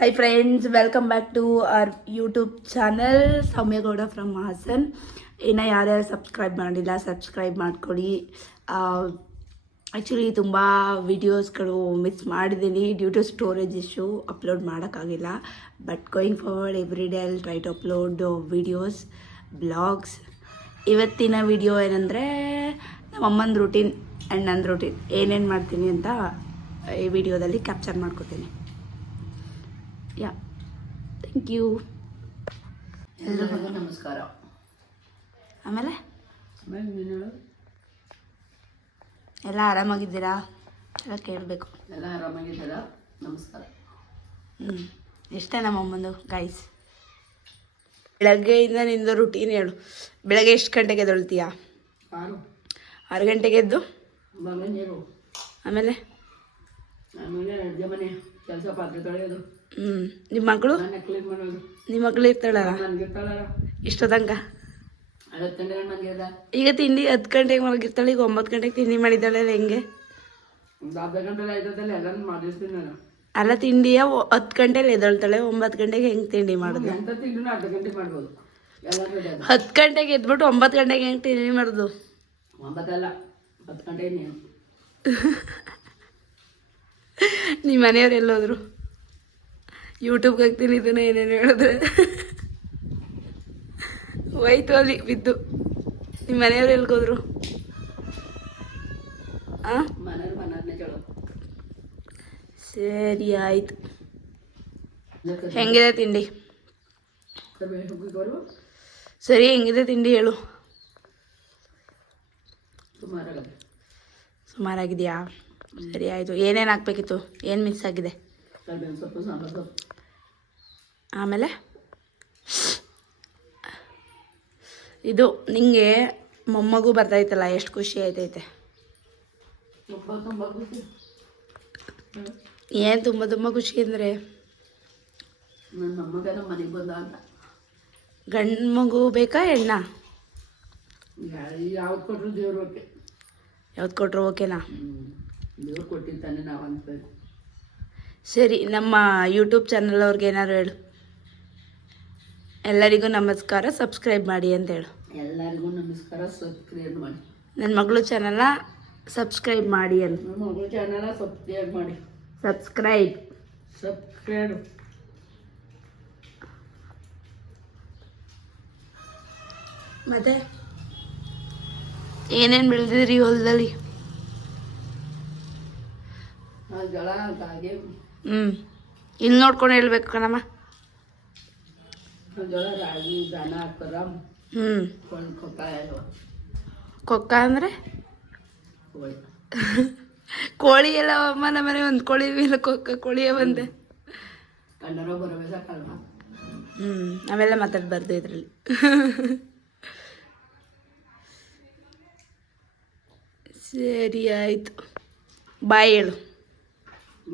Hi friends, welcome back to our YouTube channel ಸೌಮ್ಯಗೌಡ from Haasan. ಇನ್ನು ಯಾರ್ಯಾರು subscribe ಮಾಡಿಲ್ಲ subscribe ಮಾಡ್ಕೊಳ್ಳಿ. ಆ್ಯಕ್ಚುಲಿ ತುಂಬ ವೀಡಿಯೋಸ್ಗಳು ಮಿಸ್ ಮಾಡಿದ್ದೀನಿ due to storage issue, upload ಮಾಡೋಕ್ಕಾಗಿಲ್ಲ. But going forward every day I'll try to upload videos, blogs. ಇವತ್ತಿನ video ಏನಂದರೆ ನಮ್ಮ ಅಮ್ಮನ ರೂಟೀನ್ ಆ್ಯಂಡ್ ನನ್ನ ರೂಟೀನ್ ಏನೇನು ಮಾಡ್ತೀನಿ ಅಂತ ಈ ವಿಡಿಯೋದಲ್ಲಿ ಕ್ಯಾಪ್ಚರ್ ಮಾಡ್ಕೋತೀನಿ. ಯಾ, ಥ್ಯಾಂಕ್ ಯು. ಎಲ್ಲರಿಗೂ ನಮಸ್ಕಾರ. ಆಮೇಲೆ ನೀನು ಎಲ್ಲ ಆರಾಮಾಗಿದ್ದೀರಾ? ಎಲ್ಲ ಕೇಳಬೇಕು. ಎಲ್ಲ ಆರಾಮಾಗಿದ್ದೀರಾ? ನಮಸ್ಕಾರ. ಇಷ್ಟೇ ನಮ್ಮಮ್ಮಂದು ಗೈಸ್. ಬೆಳಗ್ಗೆಯಿಂದ ನಿಂದು ರೂಟೀನ್ ಹೇಳು. ಬೆಳಗ್ಗೆ ಎಷ್ಟು ಗಂಟೆಗೆ ಎದ್ದೇಳ್ತೀಯಾ? 6 ಗಂಟೆಗೆ ಎದ್ದು ನೀರು, ಆಮೇಲೆ ಅಡುಗೆ ಮನೆ ಕೆಲಸ, ಪಾತ್ರೆ ತೊಳೆಯೋದು. ನಿಮ್ಮ ಮಗಳು ಕ್ಲೀನ್ ಮಾಡೋದು. ನಿಮ್ಮ ಮಗಳು ಇರ್ತಾಳಲ್ಲ ಮನ್ಗಿರ್ತಾಳಲ್ಲ ಇಷ್ಟೋ ತನಕ. 10 ಗಂಟೆಗೆ ಮನ್ಗಿದ. ಈಗ ತಿಂಡಿ 10 ಗಂಟೆಗೆ ಮಲಗಿರ್ತಾಳೆ, ಈಗ 9 ಗಂಟೆಗೆ ತಿಂಡಿ ಮಾಡಿದ್ದಾಳೆ. ಹೆಂಗೆ? ಒಂದು ಅರ್ಧ ಗಂಟೆ ಐದದಲ್ಲಿ ಎಲ್ಲರೂ ಮಾಡಿರ್ತೀನಿ ನಾನು. ಅಲ್ಲ, ತಿಂಡಿಯ 10 ಗಂಟೆಲಿ ಎದ್ದೇಳ್ತಾಳೆ, 9 ಗಂಟೆಗೆ ಹೆಂಗೆ ತಿಂಡಿ ಮಾಡೋದು? ಎಂಥ ತಿಂಡಿನೂ ಅರ್ಧ ಗಂಟೆ ಮಾಡ್ಬೋದು. ಎಲ್ಲರೂ 10 ಗಂಟೆಗೆ ಎದ್ಬಿಟ್ಟು 9 ಗಂಟೆಗೆ ಹೆಂಗೆ ತಿಂಡಿ ಮಾಡೋದು? 9 ಅಲ್ಲ, 10 ಗಂಟೆ ನೀನು. ನಿಮ್ಮ ಮನೆಯವ್ರು ಎಲ್ಲೋದ್ರು? ಯೂಟ್ಯೂಬ್ಗೆ ಹಾಕ್ತೀನಿ ಇದನ್ನ ಏನೇನು ಹೇಳಿದ್ರೆ ಹೋಯ್ತು ಅಲ್ಲಿ ಬಿದ್ದು. ನಿಮ್ಮ ಮನೆಯವ್ರು ಎಲ್ಗೋದ್ರು? ಮನೆಯವ್ರನ್ನೇ ಕೇಳೋ. ಸರಿ ಆಯಿತು. ಹೆಂಗಿದೆ ತಿಂಡಿ? ಸರಿ, ಹೆಂಗಿದೆ ತಿಂಡಿ ಹೇಳು. ಸುಮಾರಾಗಿದೆಯಾ? ಸರಿ ಆಯಿತು. ಏನೇನು ಹಾಕ್ಬೇಕಿತ್ತು? ಏನು ಮಿಕ್ಸ್ ಆಗಿದೆ? ಸೊಪ್ಪು, ಸಾಂಬಾರು ಸೊಪ್ಪು. ಆಮೇಲೆ ಇದು ನಿಂಗೆ ಮೊಮ್ಮಗು ಬರ್ತೈತಲ್ಲ, ಎಷ್ಟು ಖುಷಿ ಆಯ್ತೈತೆ? ತುಂಬ ಖುಷಿ. ಏನು ತುಂಬ ತುಂಬ ಖುಷಿ ಅಂದರೆ ನನ್ನ ಮೊಮ್ಮಗ ನಮ್ಮ ಮನೆಗೆ ಬಂದ ಅಂತ. ಗಂಡು ಮಗು ಬೇಕಾ ಹೆಣ್ಣ? ಯಾವ್ದು ಕೊಟ್ಟರು ದೇವ್ರು ಓಕೆ. ಯಾವ್ದು ಕೊಟ್ಟರು ಓಕೆನಾ? ದೇವ್ರು ಕೊಟ್ಟಿದ್ದಾನೆ, ನಾವು ಅನ್ಬೇಕು. ಸರಿ, ನಮ್ಮ ಯೂಟ್ಯೂಬ್ ಚಾನಲ್ ಅವ್ರಿಗೆ ಏನಾದ್ರು ಹೇಳು. ಎಲ್ಲರಿಗೂ ನಮಸ್ಕಾರ, ಸಬ್ಸ್ಕ್ರೈಬ್ ಮಾಡಿ ಅಂತ ಹೇಳು. ಎಲ್ಲರಿಗೂ ನಮಸ್ಕಾರ, ಸಬ್ಸ್ಕ್ರೈಬ್ ಮಾಡಿ. ನನ್ನ ಮಗಳು ಚಾನಲ್ನ ಸಬ್ಸ್ಕ್ರೈಬ್ ಮಾಡಿ ಅಂತ. ನನ್ನ ಮಗಳ ಚಾನಲ್ ಸಬ್ಸ್ಕ್ರೈಬ್ ಮಾಡಿ. ಸಬ್ಸ್ಕ್ರೈಬ್. ಮತ್ತೆ ಏನೇನು ಬೆಳೆದಿದ್ರಿ ಹೊಲದಲ್ಲಿ? ಜಳ ಹಾಗೆ. ಇಲ್ಲಿ ನೋಡ್ಕೊಂಡು ಹೇಳ್ಬೇಕು ಕಣಮ್ಮ. ಜಳ, ರಾಗಿ, ದನ, ಕರ, ಕೊಕ್ಕ ಎಲ್ಲ. ಕೊಕ್ಕ ಅಂದರೆ ಕೋಳಿ. ಕೋಳಿ ಎಲ್ಲ ಅಮ್ಮ ನಮ್ಮ ಮನೆ ಒಂದು ಕೋಳಿ ಮೇಲೆ ಕೊಕ್ಕ ಕೋಳಿಯೇ ಬಂದೆ. ಕನ್ನಡ ಬರಬೇಕ ಕಲ್ಮ. ನಾವೆಲ್ಲ ಮಾತಾಡಬಾರ್ದು ಇದರಲ್ಲಿ. ಸರಿ ಆಯಿತು, ಬಾಯ್ ಹೇಳು.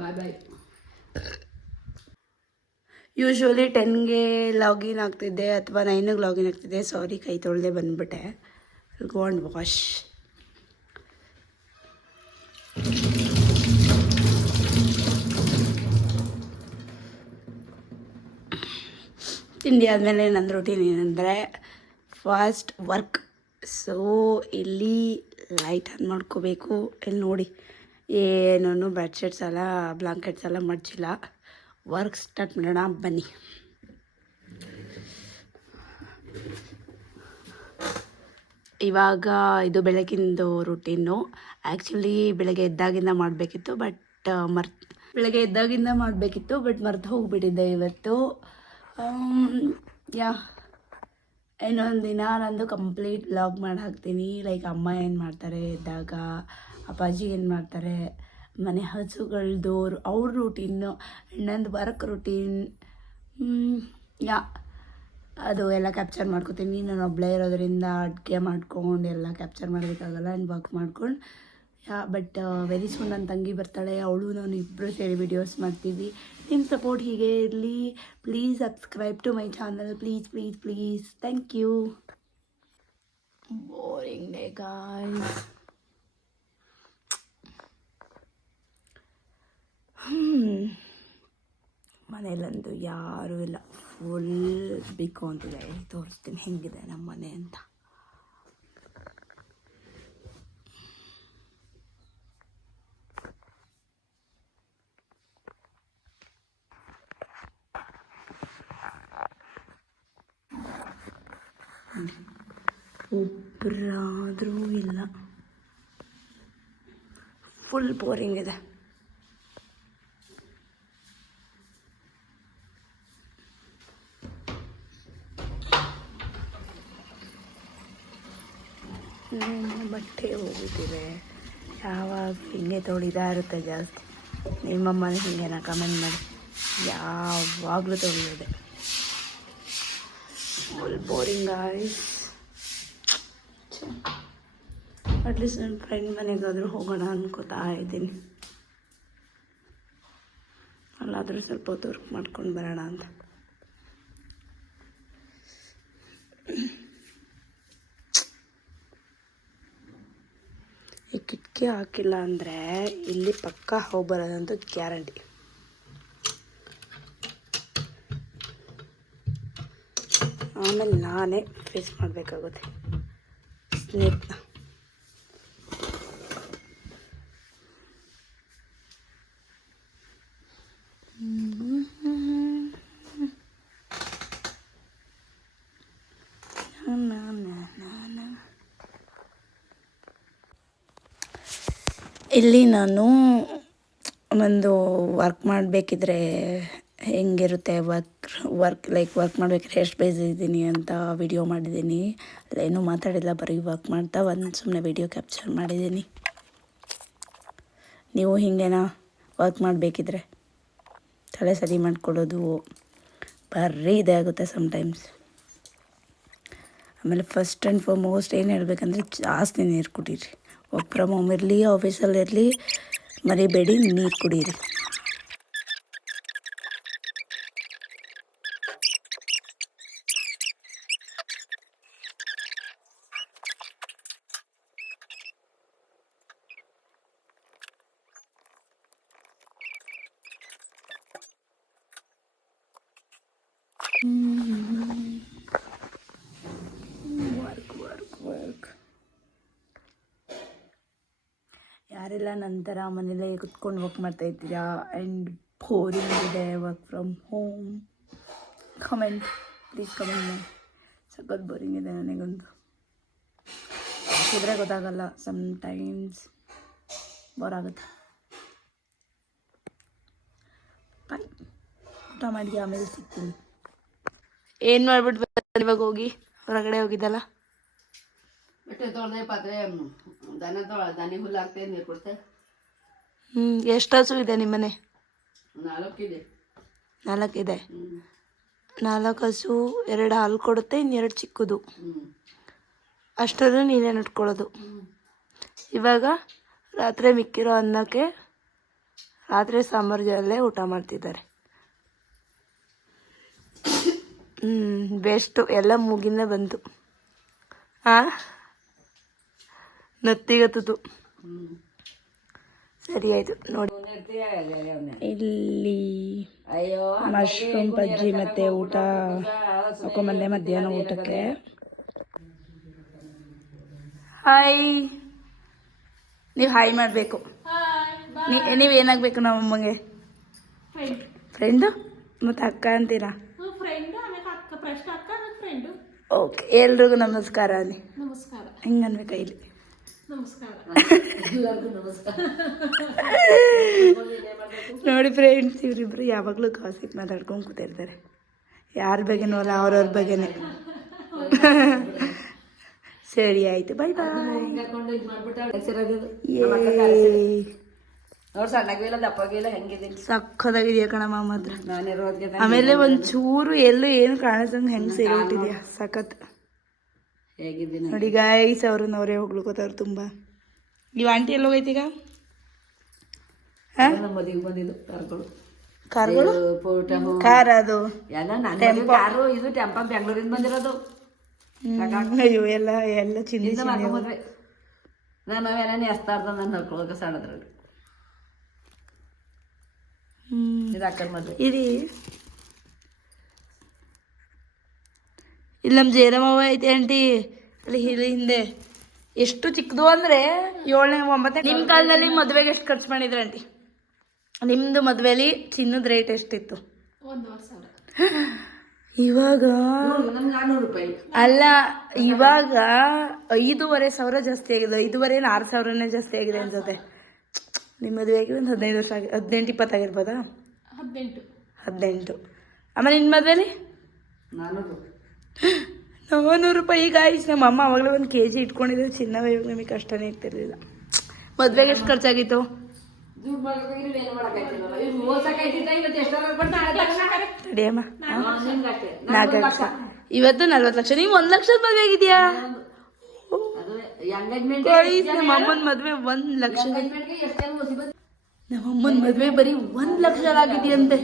ಬಾಯ್ ಬಾಯ್. ಯೂಶ್ವಲಿ 10ಗೆ ಲಾಗಿನ್ ಆಗ್ತಿದ್ದೆ ಅಥವಾ 9ಗೆ ಲಾಗಿನ್ ಆಗ್ತಿದ್ದೆ. ಸಾರಿ, ಕೈ ತೊಳೆದೇ ಬಂದುಬಿಟ್ಟೆ. Go and wash. ತಿಂಡಿ ಆದಮೇಲೆ ನನ್ನ ರೂಟೀನ್ ಏನಂದರೆ ಫಾಸ್ಟ್ ವರ್ಕ್. ಸೊ ಇಲ್ಲಿ ಲೈಟ್ ಆನ್ ಮಾಡ್ಕೋಬೇಕು. ಇಲ್ಲಿ ನೋಡಿ, ಏನೂ ಬೆಡ್ಶೀಟ್ಸ್ ಎಲ್ಲ ಬ್ಲಾಂಕೆಟ್ಸ್ ಎಲ್ಲ ಮಡ್ಚಿಲ್ಲ. ವರ್ಕ್ ಸ್ಟಾರ್ಟ್ ಮಾಡೋಣ ಬನ್ನಿ. ಇವಾಗ ಇದು ಬೆಳಗಿಂದು ರೂಟೀನು. ಆ್ಯಕ್ಚುಲಿ ಬೆಳಗ್ಗೆ ಎದ್ದಾಗಿಂದ ಮಾಡಬೇಕಿತ್ತು, ಬಟ್ ಮರ್ತು ಹೋಗಿಬಿಟ್ಟಿದ್ದೆ ಇವತ್ತು. ಇನ್ನೊಂದು ದಿನ ನಂದು ಕಂಪ್ಲೀಟ್ ವ್ಲಾಗ್ ಮಾಡಿ ಹಾಕ್ತೀನಿ. ಲೈಕ್ ಅಮ್ಮ ಏನು ಮಾಡ್ತಾರೆ ಎದ್ದಾಗ, ಅಪ್ಪಾಜಿ ಏನು ಮಾಡ್ತಾರೆ, ಮನೆ ಹಸುಗಳದ್ದು ಅವ್ರ ರೂಟೀನು, ನಂದು ವರ್ಕ್ ರೂಟೀನ್, ಅದು ಎಲ್ಲ ಕ್ಯಾಪ್ಚರ್ ಮಾಡ್ಕೊತೀನಿ. ನಾನು ಒಬ್ಬಳೇ ಇರೋದ್ರಿಂದ ಅಡುಗೆ ಮಾಡ್ಕೊಂಡು ಎಲ್ಲ ಕ್ಯಾಪ್ಚರ್ ಮಾಡೋದಕ್ಕಾಗಲ್ಲ. ಆ್ಯಂಡ್ ವರ್ಕ್ ಮಾಡ್ಕೊಂಡು ಬಟ್ ವೆರಿ ಸೂನ್ ನನ್ನ ತಂಗಿ ಬರ್ತಾಳೆ, ಅವಳು ನಾನು ಇಬ್ಬರು ಸೇರಿ ವಿಡಿಯೋಸ್ ಮಾಡ್ತೀವಿ. ನಿಮ್ಮ ಸಪೋರ್ಟ್ ಹೀಗೆ ಇರಲಿ. Please subscribe to my channel, please please please. Thank you. Boring day guys. ಮನೇಲಂದು ಯಾರೂ ಇಲ್ಲ, ಫುಲ್ ಬಿಕ್ಕು ಅಂತಿದೆ. ತೋರಿಸ್ತೀನಿ ಹೆಂಗಿದೆ ನಮ್ಮ ಮನೆ ಅಂತ. ಒಬ್ಬರಾದರೂ ಇಲ್ಲ, ಫುಲ್ ಬೋರಿಂಗ್ ಇದೆ. ಬಟ್ಟೆ ಹೋಗುತ್ತಿವೆ, ಯಾವಾಗ ಹಿಂಗೆ ತೊಳಿತಾ ಇರುತ್ತೆ ಜಾಸ್ತಿ. ನಿಮ್ಮಮ್ಮನ ಹಿಂಗೇನ ಕಮೆಂಟ್ ಮಾಡಿ, ಯಾವಾಗಲೂ ತೊಳೆಯೋದೆ. Full boring guys. ಅಟ್ಲೀಸ್ಟ್ ನನ್ನ ಫ್ರೆಂಡ್ ಮನೆಗಾದರೂ ಹೋಗೋಣ ಅನ್ಕೋತಾ ಇದ್ದೀನಿ. ಅಲ್ಲಾದರೂ ಸ್ವಲ್ಪ ಹೊತ್ತು ವರ್ಕ್ ಮಾಡ್ಕೊಂಡು ಬರೋಣ ಅಂತ. ಈ ಕಿಟಕಿ ಹಾಕಿಲ್ಲ ಅಂದರೆ ಇಲ್ಲಿ ಪಕ್ಕ ಹೋಗಿ ಬರೋದಂತೂ ಗ್ಯಾರಂಟಿ. ಆಮೇಲೆ ನಾನೇ ಫೇಸ್ ಮಾಡಬೇಕಾಗುತ್ತೆ ಸ್ನೇಹಿತನ. ಇಲ್ಲಿ ನಾನು ಒಂದು ವರ್ಕ್ ಮಾಡಬೇಕಿದ್ರೆ ಹೆಂಗಿರುತ್ತೆ ವರ್ಕ್ ಮಾಡಬೇಕಾದ್ರೆ ಎಷ್ಟು ಬೇಸ್ ಇದ್ದೀನಿ ಅಂತ ವಿಡಿಯೋ ಮಾಡಿದ್ದೀನಿ. ಏನೂ ಮಾತಾಡಿಲ್ಲ, ಬರೀ ವರ್ಕ್ ಮಾಡ್ತಾ ಸುಮ್ಮನೆ ವಿಡಿಯೋ ಕ್ಯಾಪ್ಚರ್ ಮಾಡಿದ್ದೀನಿ. ನೀವು ಹಿಂಗೇನಾ ವರ್ಕ್ ಮಾಡಬೇಕಿದ್ರೆ ತಲೆ ಸರಿ ಮಾಡ್ಕೊಳ್ಳೋದು ಬರೀ ಇದೇ ಆಗುತ್ತೆ ಸಮ್ಟೈಮ್ಸ್. ಆಮೇಲೆ ಫಸ್ಟ್ ಆ್ಯಂಡ್ ಫಾರ್ಮೋಸ್ಟ್ ಏನು ಹೇಳಬೇಕಂದ್ರೆ ಜಾಸ್ತಿ ನೀರು ಕುಡೀರಿ. ವರ್ಕ್ ಫ್ರಮ್ ಹೋಮ್ ಇರಲಿ, ಆಫೀಸಲ್ಲಿರಲಿ, ಮರಿಬೇಡಿ ನೀರು ಕುಡೀರಿ. ವರ್ಕ್ ಯಾರೆಲ್ಲ ನಂತರ ಮನೇಲೇ ಕುತ್ಕೊಂಡು ವರ್ಕ್ ಮಾಡ್ತಾ ಇದ್ದೀರಾ ಆ್ಯಂಡ್ ಬೋರಿಂಗ್ ಇದೆ work from home, comment please comment ಮಾಡಿ. ಸಖತ್ ಬೋರಿಂಗ್ ಇದೆ ನನಗೊಂದು. ಹಾಕಿದ್ರೆ ಗೊತ್ತಾಗಲ್ಲ, ಸಮ್ಟೈಮ್ಸ್ ಬೋರ್ ಆಗುತ್ತೆ. ಬಾಯ್, ಊಟ ಮಾಡಿ ಆಮೇಲೆ ಸಿಗ್ತೀನಿ. ಏನು ಮಾಡ್ಬಿಟ್ಟು ಇವಾಗ ಹೋಗಿ ಹೊರಗಡೆ ಹೋಗಿದ್ದಲ್ಲ. ಬಟ್ಟೆ ತೊಳೆದೆ, ಪಾತ್ರೆ, ದನಿ ಹುಲ್ಲು ಹಾಕ್ತೆ, ನೀರು ಕೊಡ್ತೆ. ಎಷ್ಟು ಹಸು ಇದೆ ನಿಮ್ಮನೆ? 4 ಇದೆ. 4 ಇದೆ. 4 ಹಸು, 2 ಹಾಲು ಕೊಡುತ್ತೆ, ಇನ್ನೆರಡು ಚಿಕ್ಕದು. ಅಷ್ಟನ್ನು ನೀನೇ ನಟ್ಕೊಳ್ಳೋದು. ಇವಾಗ ರಾತ್ರಿ ಮಿಕ್ಕಿರೋ ಅನ್ನಕ್ಕೆ ರಾತ್ರಿ ಸಾಂಬಾರು ಜೊತೆ ಊಟ ಮಾಡ್ತಿದ್ದಾರೆ. ಬೆಸ್ಟು, ಎಲ್ಲ ಮುಗಿನೇ ಬಂತು. ನತ್ತಿಗತ್ತದು. ಸರಿ ಆಯಿತು ನೋಡಿ. ಇಲ್ಲಿ ಮಶ್ರೂಮ್ ಬಜ್ಜಿ ಮತ್ತು ಊಟ ಹಾಕೊಂಬಂದೆ ಮಧ್ಯಾಹ್ನ ಊಟಕ್ಕೆ. ಹಾಯ್, ನೀವು ಹಾಯ್ ಮಾಡಬೇಕು. ನೀವೇನಾಗಬೇಕು ನಮ್ಮಮ್ಮಗೆ? ಫ್ರೆಂಡು ಮತ್ತು ಅಕ್ಕ ಅಂತೀರಾ? ಓಕೆ, ಎಲ್ರಿಗೂ ನಮಸ್ಕಾರ ಅನ್ನಿ. ನಮಸ್ಕಾರ. ಹಿಂಗನ್ಬೇಕು ಕೈಲಿ. ನಮಸ್ಕಾರ. ನೋಡಿ ಫ್ರೆಂಡ್ಸ್, ಇವರಿಬ್ರು ಯಾವಾಗಲೂ ಕಾಸಿಗೆ ಮಾತಾಡ್ಕೊಂಡು ಕೂತಿರ್ತಾರೆ. ಯಾರ ಬಗ್ಗೆನೂ ಅಲ್ಲ, ಅವ್ರವ್ರ ಬಗ್ಗೆನೇ. ಸರಿ ಆಯಿತು, ಬಾಯ್ ಬಾಯ್. ಸಕ್ಕದಾಗಿದೆಯಾ ಕಣಮ್ಮ ಮಾತ್ರ. ಆಮೇಲೆ ಒಂಚೂರು ಎಲ್ಲೂ ಏನು ಕಾಣಿಸಂಗೆ ಹೆಂಗೆ ಸೇರಿ ಬಿಟ್ಟಿದ್ಯಾ, ಸಖತ್. ನೋಡಿ ಗಾಯ್ಸ್, ಅವ್ರನ್ನ ಅವರೇ ಹೋಗ್ಲಿಕ್ಕೋತವ್ರು ತುಂಬ. ನೀವು ಆಂಟಿ ಎಲ್ಲ ಹೋಗೈತೀಗ? ಕಾರ್ಗಳು ಕಾರ್ ಅದು ಕಾರು, ಇದು ಟೆಂಪ ಬೆಂಗಳೂರಿಂದ ಬಂದಿರೋದು. ಅಯ್ಯೋ, ಎಲ್ಲ ಚಿಂತೆ. ನಾನು ಅವೇನ ಎಸ್ತಾರ್ದ ನಾನು ನಡ್ಕೊಳಕ ಸಣ್ಣದ್ರಲ್ಲಿ. ಇದು ಅಕ್ಕನ ಮದುವೆ. ಇರಿ ಇಲ್ಲಿ ನಮ್ಮ ಜಯರಾಮವ್ವ ಐತೆ ಆಂಟಿ ಅಲ್ಲಿ ಹಿಂದೆ ಎಷ್ಟು ಚಿಕ್ಕದು ಅಂದರೆ 7ನೇ 9ನೇ. ನಿಮ್ಮ ಕಾಲದಲ್ಲಿ ಮದುವೆಗೆ ಎಷ್ಟು ಖರ್ಚು ಮಾಡಿದ್ರಿ ಆಂಟಿ? ನಿಮ್ಮದು ಮದುವೆಲಿ ಚಿನ್ನದ ರೇಟ್ ಎಷ್ಟಿತ್ತು? 1,000,000. ಇವಾಗ ನಮ್ಗೆ 600 ರೂಪಾಯಿ. ಅಲ್ಲ, ಇವಾಗ 5,500 ಜಾಸ್ತಿ ಆಗಿದೆ. 5,500 ಏನು 6,000ನೇ ಜಾಸ್ತಿ ಆಗಿದೆ ಅನ್ಸುತ್ತೆ. ನಿಮ್ಮ ಮದುವೆಗೆ ಒಂದು 15 ವರ್ಷ 18-20 ಆಗಿರ್ಬೋದಾ? 18. ಆಮೇಲೆ ನಿನ್ನ ಮದುವೆಲಿ 400 ರೂಪಾಯಿ. ಈಗ ಆಯ್ತು. ನಮ್ಮ ಅಮ್ಮ ಅವಾಗಲೇ 1 kg ಇಟ್ಕೊಂಡಿದ್ರು ಚಿನ್ನವೇ. ಇವಾಗ ನಮಗೆ ಕಷ್ಟನೇ ಆಗ್ತಿರ್ಲಿಲ್ಲ. ಮದುವೆಗೆ ಎಷ್ಟು ಖರ್ಚಾಗಿತ್ತು? ತಡಿಯಮ್ಮ, 4 ಲಕ್ಷ. ಇವತ್ತು 40 ಲಕ್ಷ. ನೀವು 1 ಲಕ್ಷದ ಮದುವೆ ಆಗಿದೆಯಾ? ನಮ್ಮ ಅಮ್ಮನ ಮದುವೆ 1 ಲಕ್ಷ. ನಮ್ಮ ಅಮ್ಮನ ಮದುವೆ ಬರೀ 1 ಲಕ್ಷ ಆಗಿದೆಯಂತೆ.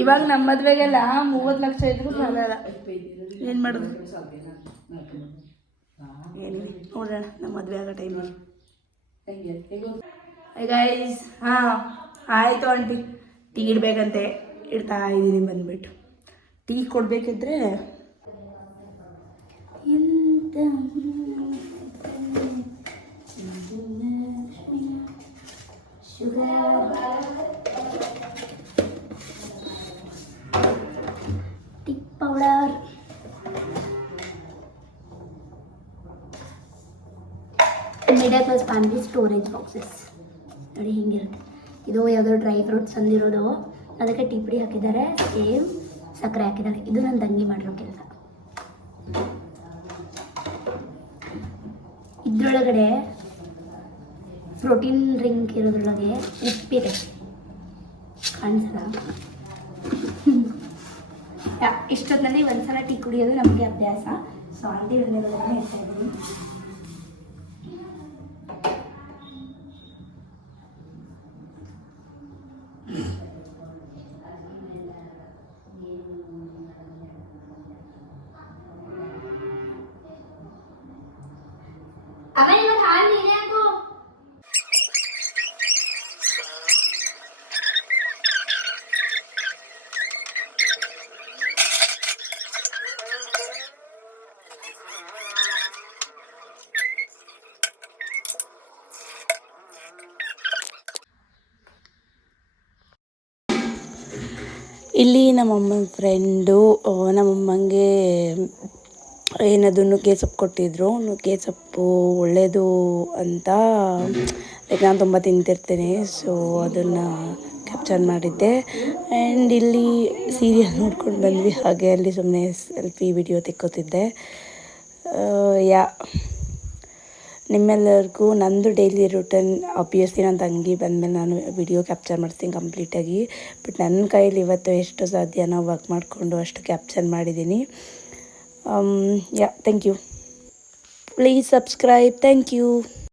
ಇವಾಗ ನಮ್ಮ ಮದ್ವೆಗೆಲ್ಲ 30 ಲಕ್ಷ ಇದ್ರು ಸಾಲಲ್ಲ. ಏನ್ ಮಾಡೋದು? ಏನಿಲ್ಲ, ನೋಡೋಣ ನಮ್ಮ ಮದ್ವೆ ಆಗೋ ಟೈಮಿಗೆ. ಗೈಸ್, ಆಯಿತು ಆಂಟಿ. ಟೀ ಇಡ್ಬೇಕಂತೆ, ಇಡ್ತಾ ಇದ್ದೀನಿ. ಬಂದ್ಬಿಟ್ಟು ಟೀ ಕೊಡ್ಬೇಕಿದ್ರೆ tea powder, middle class family storage boxes ನೋಡಿ ಹಿಂಗಿರುತ್ತೆ. ಇದು ಯಾವುದೋ ಡ್ರೈ ಫ್ರೂಟ್ಸ್ ಅಂದಿರೋದು, ಅದಕ್ಕೆ ಟೀ ಪುಡಿ ಹಾಕಿದ್ದಾರೆ, ಸೇಮ್ ಸಕ್ಕರೆ ಹಾಕಿದ್ದಾರೆ. ಇದು ನನ್ನ ತಂಗಿ ಮಾಡಿರೋ ಕೆಲಸ. ಇದ್ರೊಳಗಡೆ ಪ್ರೋಟೀನ್ ಡ್ರಿಂಕ್ ಇರೋದ್ರೊಳಗೆ ಉಪ್ಪಿದೆ, ಕಾಣಿಸಲ್ಲ. ಇಷ್ಟೊತ್ತಿನಲ್ಲಿ ಒಂದ್ಸಲ ಟೀ ಕುಡಿಯೋದು ನಮಗೆ ಅಭ್ಯಾಸ. ಸೊ ಆಂಟಿ ಹೇಳ್ತಾ ಇದ್ದೀನಿ. ಇಲ್ಲಿ ನಮ್ಮಮ್ಮನ ಫ್ರೆಂಡು ನಮ್ಮಮ್ಮಂಗೆ ಏನದು ನುಗ್ಗೆ ಸೊಪ್ಪು ಕೊಟ್ಟಿದ್ರು. ನುಗ್ಗೆ ಸೊಪ್ಪು ಒಳ್ಳೆಯದು ಅಂತ ನಾನು ತುಂಬ ತಿಂತಿರ್ತೀನಿ. ಸೊ ಅದನ್ನು ಕ್ಯಾಪ್ಚರ್ ಮಾಡಿದ್ದೆ. ಆ್ಯಂಡ್ ಇಲ್ಲಿ ಸೀರಿಯಲ್ ನೋಡ್ಕೊಂಡು ಬಂದ್ವಿ. ಹಾಗೆ ಅಲ್ಲಿ ಸುಮ್ಮನೆ ಸೆಲ್ಫಿ ವಿಡಿಯೋ ತೆಕ್ಕೋತಿದ್ದೆ. ನಿಮ್ಮೆಲ್ಲರಿಗೂ ನಂದು ಡೈಲಿ ರೂಟೀನ್ ಆಬ್ವಿಯಸ್ಲಿ ನನ್ನ ತಂಗಿ ಬಂದಮೇಲೆ ನಾನು ವಿಡಿಯೋ ಕ್ಯಾಪ್ಚರ್ ಮಾಡ್ತೀನಿ ಕಂಪ್ಲೀಟಾಗಿ. ಬಟ್ ನನ್ನ ಕೈಯಲ್ಲಿ ಇವತ್ತು ಎಷ್ಟು ಸಾಧ್ಯನೋ ವರ್ಕ್ ಮಾಡಿಕೊಂಡು ಅಷ್ಟು ಕ್ಯಾಪ್ಚರ್ ಮಾಡಿದ್ದೀನಿ. Thank you. Please subscribe. Thank you.